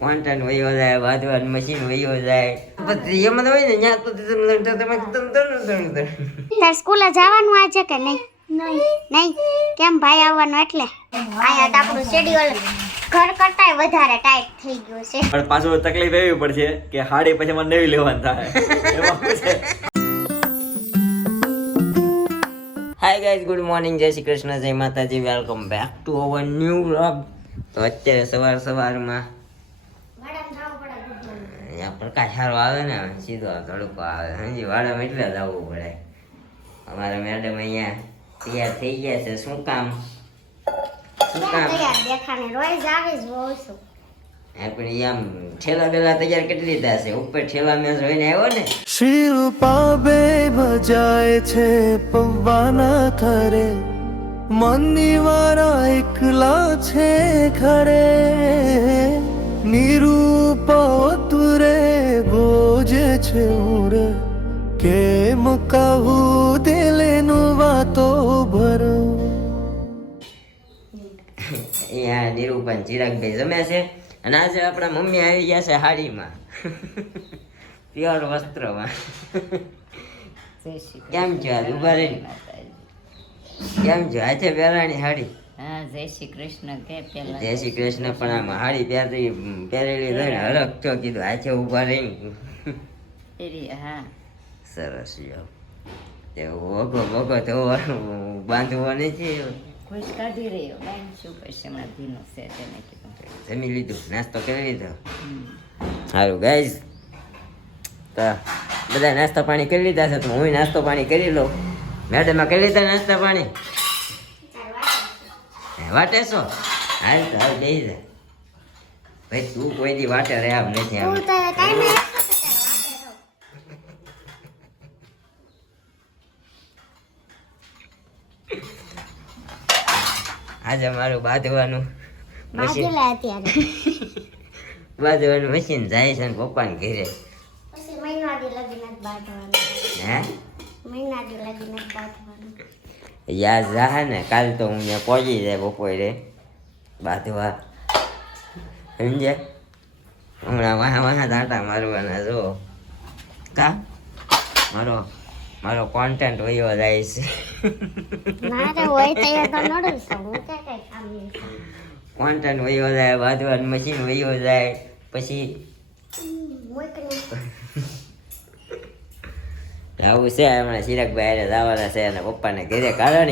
Content વયો જાય, વાંધવાનું machine વયો જાય. પછી એમાં હોય ને ત્યાં તો તમે તાર સ્કૂલે જવાનું આજે કે નહીં? નહીં કેમ ભાઈ આવવાનું એટલે અહીંયા તો આપણું શેડ્યુલ ઘર કરતાંય વધારે ટાઈટ થઈ ગયું છે. પણ પાછું તકલીફ એવી પડશે કે હાડી પછી મને નવી લેવાની થાય. એમાં શું છે? હાય ગાઈઝ, ગુડ મોર્નિંગ, જય શ્રી કૃષ્ણ, જય માતાજી, welcome back to our new vlog. તો અત્યારે સવારમાં અહીંયા પ્રકાશ સારો આવે ને, સીધો તડકો આવે, હજી વાડામાં એટલે જ આવવું પડે. અમારા મેડમ અહીંયા તૈયાર થઈ ગયા છે. શું કામ? તૈયાર દેખાને રોજ આવે જ હોઉં છું. પણ આમ ઠેલા બેલા તૈયાર કરી લીધા છે. ઉપર ઠેલા મેં જોઈને આવ્યો ને, શિર પાબે ભજાય છે પવવાના થરે, મનની વારા એકલા છે ખરે, નિરૂપ તુરે બોજે છે ઉરે, કેમ કહું દિલનું વાતો ભરો. અહીંયા નિરૂપન ચિરાગભાઈ જમે છે. અને આજે આપણા મમ્મી આવી ગયા છે હાડીમાં, પ્યોર વસ્ત્રમાં. કેમ છો? આજ ઉભા રહીને કેમ છો? આજે પહેરાણી હાડી. હા, જય શ્રી કૃષ્ણ કે પેલા જય શ્રી કૃષ્ણ. પણ આમાં હાડી પહેરેલી રહીને હરખ છો કીધું. આજે ઉભા રહીને હા સરસ યો. તે વગો તો બાંધવો નથી. ખુશ કાઢી રહ્યો બેન, શું કરશે હમણાં ધીનો છે તેને કીધું. જમી લીધું? નાસ્તો કરી લીધો? સારું ગાઈઝ, તો બધા નાસ્તા પાણી કરી લીધા છે. તો હું નાસ્તો પાણી કરી લઉં. મેડમે કરી લીધા નાસ્તા પાણી? વાટે છો? હાલ તો હાલ બેસી જા ભાઈ. તું કોઈ દી વાટે રહે આમ નથી. આમ તું તો ટાઈમે આજે મારું બાંધવાનું મશીન જાય છે ને પપ્પાને ઘરે. પછી મહિનાથી લગી નથી બાંધવાનું. હે મહિનાથી લગી નથી બાંધવાનું. યાદ રહે ને? કાલ તો હું ત્યાં પહોંચી જાય બપોરે બાંધવા, સમજે? હમણાં વાહ દાંટા મારવાના. જો કા મારો કોન્ટેન્ટ વયો જાય છે. મારે હોય તો એ તો નડું છું. હું કઈ કામ નહીં. કોન્ટેન્ટ વયો જાય, બાંધવાનું મશીન વયો જાય. પછી આવું છે. હમણાં ચિરાગભાઈ હારે જવાના છે અને પપ્પાને ઘરે. કારણ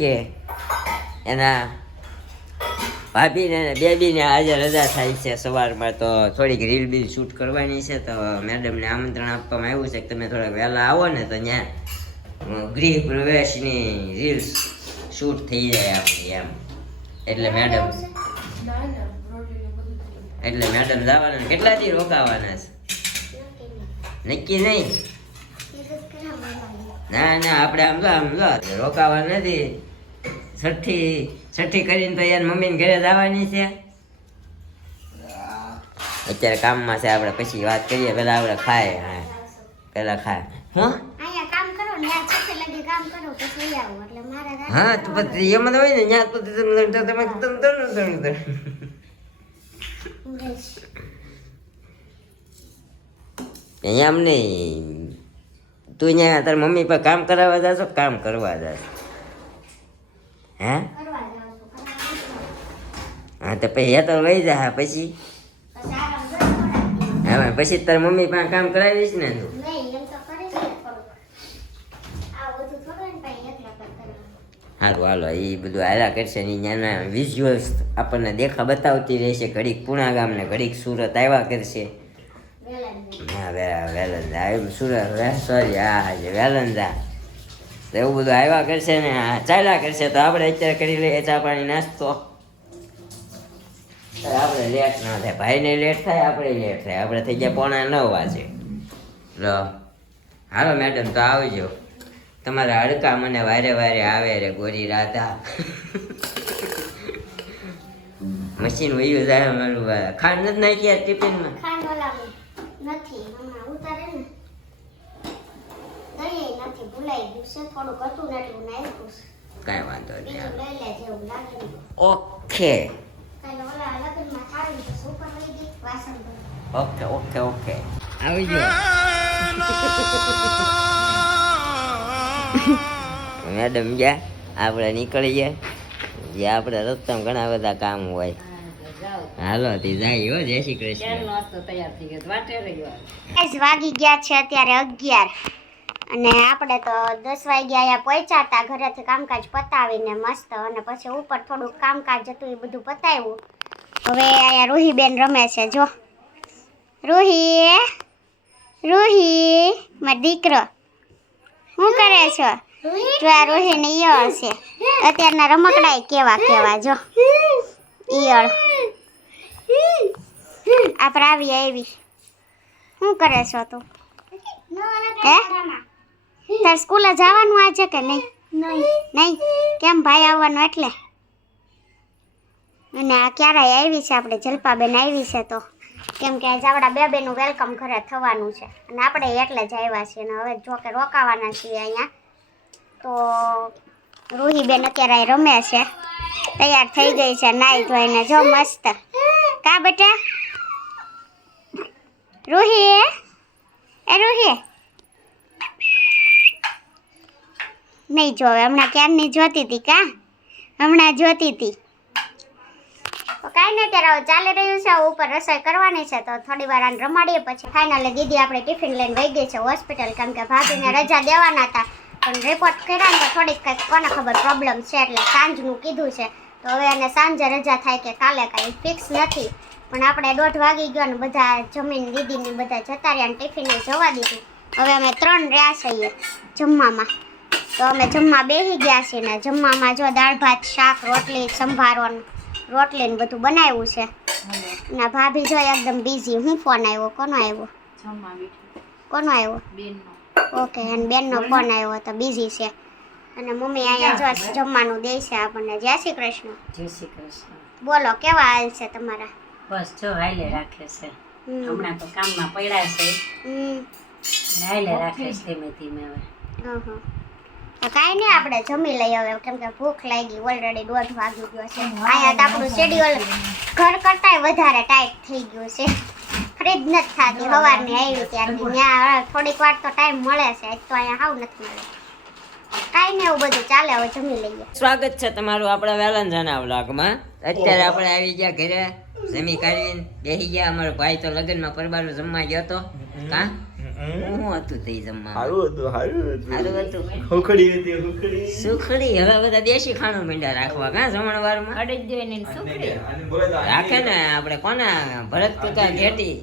કે એના ભાભીને અને બેબીને આજે રજા થાય છે સવારમાં. તો થોડીક રીલ બીલ શૂટ કરવાની છે. તો મેડમને આમંત્રણ આપવામાં આવ્યું છે કે તમે થોડાક વહેલા આવો ને તો ત્યાં ગૃહ પ્રવેશની રીલ શૂટ થઈ જાય આપણી એમ. એટલે મેડમ જવાના. કેટલા દી રોકાવાના છે? નક્કી નહીં? ના આપણે આમ રોકાવા નથી. છઠ્ઠી કરીને તો યાર મમ્મીને ઘરે જવાની છે. અત્યારે કામમાં છે આપણે, પછી વાત કરીએ. પેલા આપણે ખાય. પેલા ખાય. અહીંયા કામ કરો ને યાર, છઠ્ઠી લગી કામ કરો પછી લઈ આવો. એટલે મારા હા, તો પછી એમાં હોય ને ત્યાં તો તમે એમ નહીં. તું અહીંયા તાર મમ્મી પર કામ કરાવવા જાશો? કામ કરવા જાશો? હે? હા, તો પછી તો લઈ જા. પછી હા, પછી તાર મમ્મી પાસે કામ કરાવીશ ને તું? સારું હાલો, એ બધું હાલા કરશે ને ત્યાંના વિઝ્યુઅલ્સ આપણને બતાવતી રહેશે. ઘડીક પુણા ગામ ને ઘડીક સુરત આવ્યા કરશે. હા, વેલંદા સુરત, સોરી, હા વેલંદા. તો એવું બધું આવ્યા કરશે ને ચાલ્યા કરશે. તો આપણે અત્યારે કરી લઈએ ચા પાણી નાસ્તો. આપણે લેટ ના થાય, ભાઈને લેટ થાય, આપણે લેટ થાય. આપણે થઈ ગયા 9:45 વાગે. લો હાલો મેડમ, તો આવજો. તમારા હડકા મને વારે આવે રે ગોરી રાધા. મશીન વયું જાય મારું. ખાંડ નથી નાખી ટિફિનમાં? ખાંડ ઓલામાં નથી, હમણાં ઉતારે ને દહીં નથી, ભૂલાઈ ગયું છે. થોડુંક હતું ને એટલું નાખ્યું છે. કાંઈ વાંધો નહીં. બીજું લઈ લે જેવું લાગે. ઓકે, ઓલા લગ્નમાં થાળી તો ઉપર લઈ ગઈ વાસણ ધોઈ. ઓકે ઓકે ઓકે આવી ગયો મેડમ ગયા આપણે નીકળી ગયા જે આપણે રસ્તામાં ઘણા બધા કામ હોય હાલો તે જાય હો જય શ્રી કૃષ્ણ નાસ્તો તૈયાર થઈ ગયો વાટે રહ્યો ગાઈસ વાગી ગયા છે અત્યારે 11 અને આપણે તો 10 વાગ્યા અહીંયા પહોંચ્યા હતા ઘરેથી કામકાજ પતાવીને મસ્ત અને પછી ઉપર થોડુંક કામકાજ હતું એ બધું પતાવ્યું હવે અહીંયા રૂહીબેન રમે છે જો રૂહી મારો દીકરો શું કરે છો જો આ રૂહીને ઈયળ છે અત્યારના રમકડાય કેવા જો ઈયળ આ પ્રાવી આવી શું કરે છો તું હે તાર સ્કૂલે જવાનું આજે કે નહીં નહીં કેમ ભાઈ આવવાનું એટલે અને આ ક્યારે આવી છે આપણે જલપાબેન આવી છે તો કેમ કે આજે આપણા બેબીનું વેલકમ ઘરે થવાનું છે અને આપણે એટલે જ આવ્યા છીએ અને હવે જો કે રોકાવાના છીએ અહીંયા તો રૂહીબેન અત્યારે અહીં રમે છે તૈયાર થઈ ગઈ છે નાઈ ધોઈને જો મસ્ત કા બેટા રૂહી નહીં જોવે હમણાં ક્યારની જોતી હતી કા હમણાં જોતી હતી તો કાંઈ નહીં ત્યારે હવે ચાલી રહ્યું છે ઉપર રસોઈ કરવાની છે તો થોડી વાર આને રમાડીએ પછી ફાઇનલી દીદી આપણે ટિફિન લઈને વહી ગઈ છે હોસ્પિટલ કેમ કે ભાભીને રજા દેવાના હતા પણ રિપોર્ટ કર્યા ને તો થોડીક કંઈક કોને ખબર પ્રોબ્લેમ છે એટલે સાંજનું કીધું છે તો હવે એને સાંજે રજા થાય કે કાલે કાંઈ ફિક્સ નથી પણ આપણે 1:30 વાગી ગયો ને બધા જમીન દીદીને બધા જતા રહ્યા ને ટિફિને જવા દીધું હવે અમે 3 રહ્યા છીએ જમવામાં તો અમે જમવા બેસી ગયા છીએ ને જમવામાં જો દાળ ભાત શાક રોટલી સંભારો રોટલી ને બધું બનાવ્યું છે અને ભાભી જો એકદમ બિઝી હું ફોન આવ્યો કોનો આવ્યો ઓકે અને બેનનો ફોન આવ્યો તો બિઝી છે અને મમ્મી અહીંયા જો જમવાનું દે છે આપણને જય શ્રી કૃષ્ણ બોલો કેવા હાલ છે તમારા બસ જો હાલે રાખે છે હમણાં તો કામમાં પડ્યા છે હાલે રાખે છે ધીમે ધીમે હવે તો કાંઈ નહીં આપણે જમી લઈએ હવે કેમ કે ભૂખ લાગી ઓલરેડી 1:30 વાગી ગયો છે અહીંયા તો આપણું શેડ્યુલ ઘર કરતાંય વધારે ટાઈટ થઈ ગયું છે ફ્રીજ નથી થતી સવારની આવી ત્યારની ત્યાં થોડીક વાર તો ટાઈમ મળે છે આજ તો અહીંયા હાવ નથી મળે કાંઈ નહીં એવું બધું ચાલે હવે જમી લઈએ સ્વાગત છે તમારું આપણા વેલંજાના વ્લોગમાં અત્યારે આપણે આવી ગયા ઘરે જમી કાઢીને બેસી ગયા અમારો ભાઈ તો લગ્નમાં પરબારું જમવા ગયો હતો કા શું હતું તે જમવા સારું હતું સુખડી હવે બધા દેશી ખાણું માંડ્યા રાખવા કા જમણવારમાં અડી જ જોઈને સુખડી રાખે ને આપણે કોના ભરત કાકા ઘેટી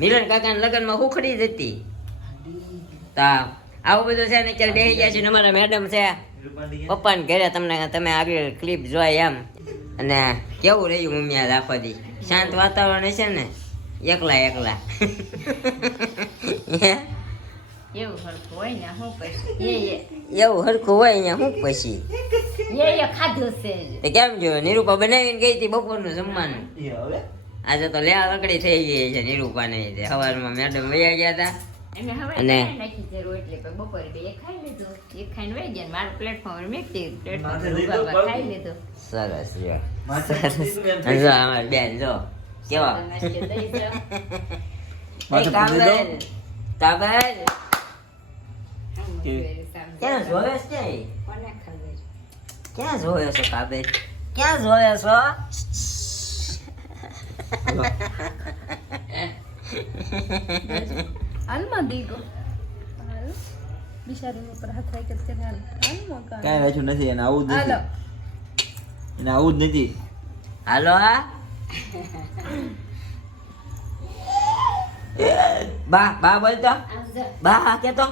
મિલન કાકા ના લગ્નમાં ઉખડી જ હતી તા આવું બધું છે ને અત્યારે બેસી ગયા છે ને અમારા મેડમ છે પપ્પાને ઘરે તમે આગળ ક્લિપ જોઈ એમ અને કેવું રહ્યું મમ્મી આજ આખો દી શાંત વાતાવરણ છે ને એકલા એવું હરખું હોય ને હું પછી એવું હરખું હોય અહીંયા હું પછી એ ખાધું છે તે કેમ જો નિરૂપા બનાવીને ગઈ હતી બપોરનું જમવાનું આજે તો લેવા લકડી થઈ ગઈ છે નિરૂપાને સવારમાં મેડમ વયા ગયા હતા એને હવે અને નાખી જરૂર એટલે બપોરે બે ખાઈ લીધું એક ખાઈને વહી ગયા મારું પ્લેટફોર્મ મેકતી પ્લેટફોર્મ ખાઈ લીધું સરસ જો સરસ જો અમાર બેન જો કેવા તાબર ક્યાં જોવે છે ક્યાં જોવે છે કાબેર ક્યાં જોવે છો હાલમાં દીધો બિચારી ઉપર હાથ રાખે છે હાલમાં કાંઈ વાંચ્યું નથી એને આવું જ હાલો નથી એને આવું જ નથી હાલો હા બા બોલતો બા કે તો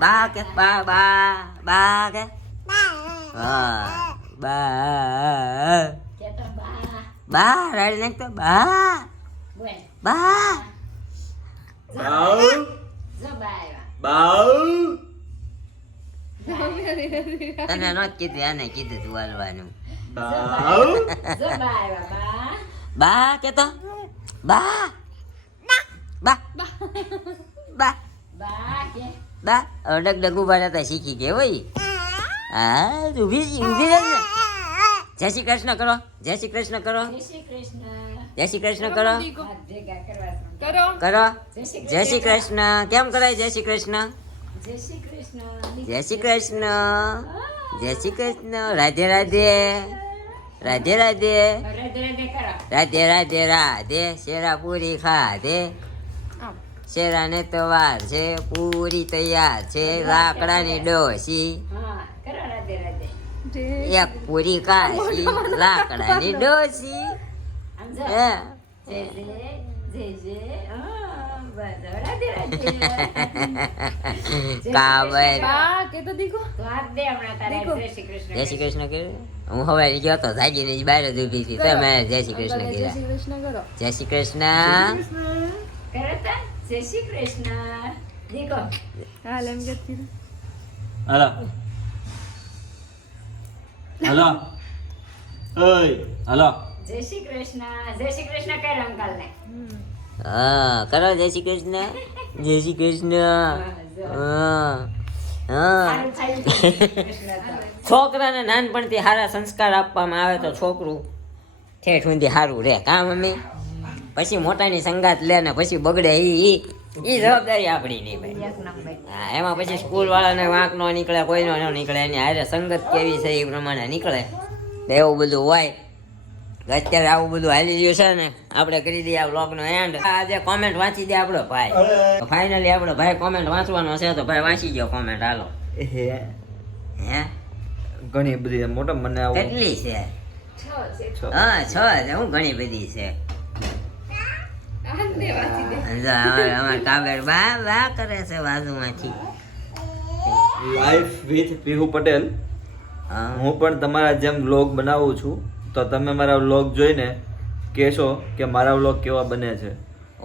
બા કે બા કે હા બા રાડી નાખ તો બા તને નો કીધું આને કીધું તું હાલવાનું બા કે તો બા ડગ ડગ ઉભા રહેતા શીખી ગયા હોય હા ઊભી રહે ને જય શ્રી કૃષ્ણ કરો, જય શ્રી કૃષ્ણ કરો, જય શ્રી કૃષ્ણ કરો, કરો જય શ્રી કૃષ્ણ. કેમ કરાય જય શ્રી કૃષ્ણ? જય શ્રી કૃષ્ણ, જય શ્રી કૃષ્ણ. રાધે રાધે, રાધે રાધે, રાધે રાધે, રાધે. શેરા પૂરી ખાધે, શેરા ને તો વાર છે, પૂરી તૈયાર છે, લાકડાની ડોસી એક પૂરી કાશી, લાકડાની ડોસી. હે કાબર કે તો દીકો જય શ્રી કૃષ્ણ કે હું હવે ગયો તો જાગીને જ બહાર જ ઊભી હતી તો મેં જય શ્રી કૃષ્ણ જય કીધા. શ્રી કૃષ્ણ કરો. જય શ્રી કૃષ્ણ. હાલ એમ કરતી રહો. હાલો હાલો ઓય હાલો હા કરો જય શ્રી કૃષ્ણ, જય શ્રી કૃષ્ણ. હા હા છોકરાને નાનપણથી સારા સંસ્કાર આપવામાં આવે તો છોકરું ઠેઠ સુધી સારું રહે. કામ મમ્મી પછી મોટાની સંગાત લે ને પછી બગડે ઈ જવાબદારી આપણી નહીં ભાઈ. હા એમાં પછી સ્કૂલ વાળાને વાંક નો નીકળે, કોઈનો ન નીકળે, એની હારે સંગત કેવી છે એ પ્રમાણે નીકળે. તો એવું બધું હોય. અત્યારે આવું બધું હાલી રહ્યું છે ને, આપણે કરી દઈએ આ વ્લોગનો એન્ડ. આજે કોમેન્ટ વાંચી દે આપણો ભાઈ. ફાઇનલી આપણો ભાઈ કોમેન્ટ વાંચવાનો છે તો ભાઈ વાંચી ગયો કોમેન્ટ. હાલો. હે હે ઘણી બધી મોટા મને આવું કેટલી છે? હા 6 છે. હું ઘણી બધી છે. અમાર કાબર બા કરે છે બાજુમાંથી. Life with Pihu Patel. હા હું પણ તમારા જેમ વ્લોગ બનાવું છું, તો તમે મારા વ્લોગ જોઈને કહેશો કે મારા વ્લોગ કેવા બને છે.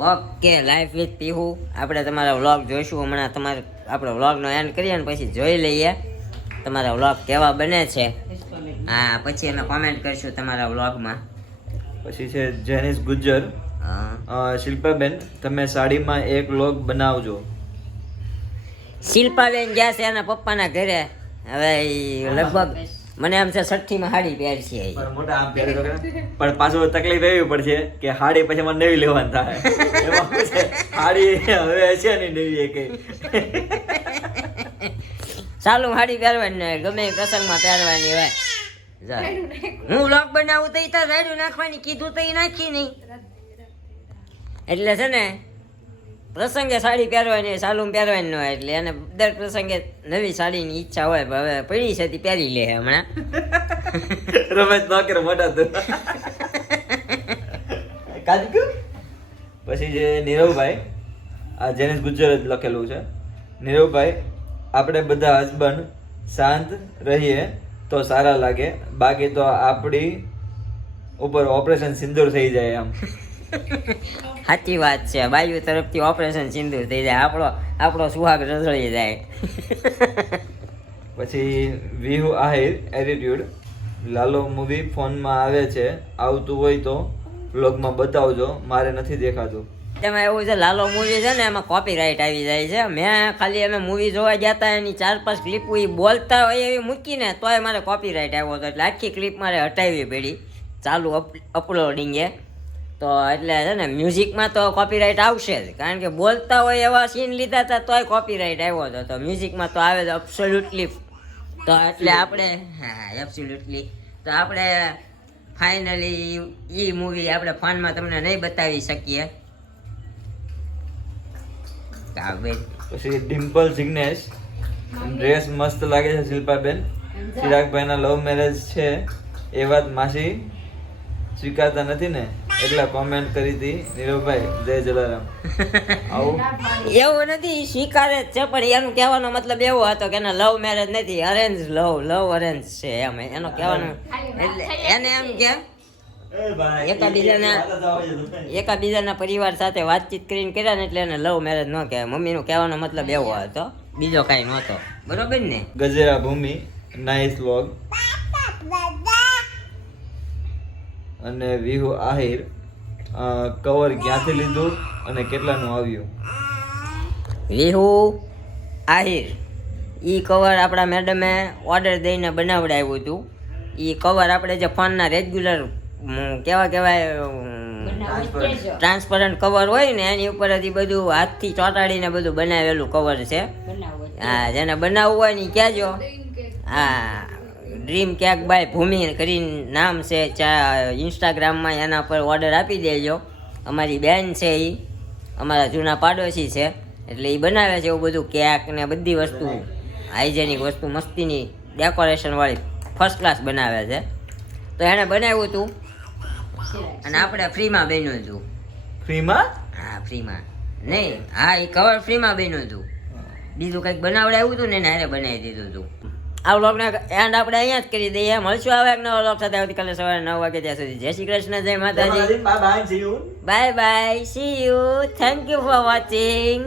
ઓકે લાઈફ વિથ પીહુ આપણે તમારા વ્લોગ જોઈશું હમણાં. તમારે આપણે વ્લોગનો એન્ડ કરીએ ને પછી જોઈ લઈએ તમારા વ્લોગ કેવા બને છે. હા પછી અમે કોમેન્ટ કરીશું તમારા વ્લોગમાં. પછી છે જેનિસ ગુજ્જર. શિલ્પાબેન તમે સાડીમાં એક વ્લોગ બનાવજો. શિલ્પાબેન ગયા છે એના પપ્પાના ઘરે. હવે ઈ લગભગ મને એમ છે 6ઠી માં સાડી પહેરશે. પણ મોટા આમ પહેરે તો ખરા. પણ પાછું તકલીફ એવી પડશે કે હાડી પછી મને નવી લેવાની થાય. એમાં શું છે હાડી હવે છે ને નવી એક સાલું સાડી પહેરવાની હોય, ગમે એ પ્રસંગમાં પહેરવાની હોય. હું વ્લોગ બનાવું તો ઈ તાર રાયડું નાખવાની કીધું તો ઈ નાખી નહીં. એટલે છે ને પ્રસંગે સાડી પહેરવાની હોય, સાલું પહેરવાની ન હોય. એટલે એને દર પ્રસંગે નવી સાડીની ઈચ્છા હોય. હવે પડી છે તે પહેરી લે હમણાં. રમેશ ન કરે મોટા તો કાજુ. પછી જે નીરવભાઈ, આ જેનિસ ગુજ્જર જ લખેલું છે. નીરવભાઈ આપણે બધા હસબન્ડ શાંત રહીએ તો સારા લાગે, બાકી તો આપણી ઉપર ઓપરેશન સિંદૂર થઈ જાય. આમ સાચી વાત છે. બાયુ તરફથી ઓપરેશન સિંદૂર થઈ જાય, આપણો સુહાગ રઝળી જાય. પછી વિહુ આહિર એટીટ્યુડ. લાલો મૂવી ફોનમાં આવે છે, આવતું હોય તો વ્લોગમાં બતાવજો, મારે નથી દેખાતું. એમાં એવું છે લાલો મૂવી છે ને એમાં કોપીરાઇટ આવી જાય છે. મેં ખાલી અમે મૂવી જોવા ગયા હતા એની 4-5 ક્લિપો એ બોલતા હોય એવી મૂકીને તોય મારે કોપીરાઇટ આવ્યો હતો. એટલે આખી ક્લિપ મારે હટાવવી પડી ચાલુ અપલોડિંગે. તો એટલે છે ને મ્યુઝિકમાં તો કોપીરાઇટ આવશે જ, કારણ કે બોલતા હોય એવા સીન લીધા હતા તોય કોપીરાઇટ આવ્યો હતો. તો મ્યુઝિકમાં તો આવે જ એબ્સોલ્યુટલી. તો એટલે આપણે હા એબ્સોલ્યુટલી તો આપણે ફાઇનલી એ મૂવી આપણે ફોનમાં તમને નહીં બતાવી શકીએ. પછી ડિમ્પલ જિગ્નેશ ડ્રેસ મસ્ત લાગે છે શિલ્પાબેન. ચિરાગભાઈના લવ મેરેજ છે એ વાત માસી સ્વીકારતા નથી ને, એટલે કોમેન્ટ કરી હતી. નીરવભાઈ જય જલારામ. આવું એવું નથી, સ્વીકારે જ છે, પણ એનું કહેવાનો મતલબ એવો હતો કે એના લવ મેરેજ નથી, અરેન્જ લવ અરેન્જ છે એમ એનો કહેવાનો. એટલે એને એમ કે એકાબીજાના પરિવાર સાથે વાતચીત કરીને કર્યા ને એટલે એને લવ મેરેજ ન કહેવાય. મમ્મીનો કહેવાનો મતલબ એવો હતો, બીજો કાંઈ નહોતો. બરોબર ને? ગજેરા ભૂમિ નાઇસ વ્લોગ. અને વિહુ આહિર કવર ક્યાંથી લીધું અને કેટલાનું આવ્યું? વિહુ આહિર ઈ કવર આપણા મેડમે ઓર્ડર દઈને બનાવડાવ્યું હતું. એ કવર આપણે જે ફોનના રેગ્યુલર કહેવાય ટ્રાન્સપરન્ટ કવર હોય ને એની ઉપર હજી બધું હાથથી ચોંટાડીને બધું બનાવેલું કવર છે. હા, જેને બનાવવું હોય ને ઈ કહેજો. હા, ડ્રીમ કેક બાય ભૂમિ કરીને નામ છે, ઇન્સ્ટાગ્રામમાં એના પર ઓર્ડર આપી દેજો. અમારી બેન છે, એ અમારા જૂના પાડોશી છે, એટલે એ બનાવે છે એવું બધું કેક ને બધી વસ્તુ, હાઇજેનિક વસ્તુ, મસ્તીની ડેકોરેશનવાળી ફર્સ્ટ ક્લાસ બનાવે છે. તો એણે બનાવ્યું હતું અને આપણે ફ્રીમાં બન્યું હતું. ફ્રીમાં? હા, ફ્રીમાં નહીં, હા, એ કવર ફ્રીમાં બન્યું હતું. બીજું કંઈક બનાવડાવ્યું હતું ને એને હારે બનાવી દીધું હતું. આ વ્લોગને એન્ડ આપણે અહીંયા જ કરી દઈએ. મળશું હવે એક નવા વ્લોગ સાથે આવતીકાલે સવારે 9 વાગે. ત્યાં સુધી જય શ્રી કૃષ્ણ, જય માતાજી, bye bye, C you. Bye bye, C you, thank you for watching.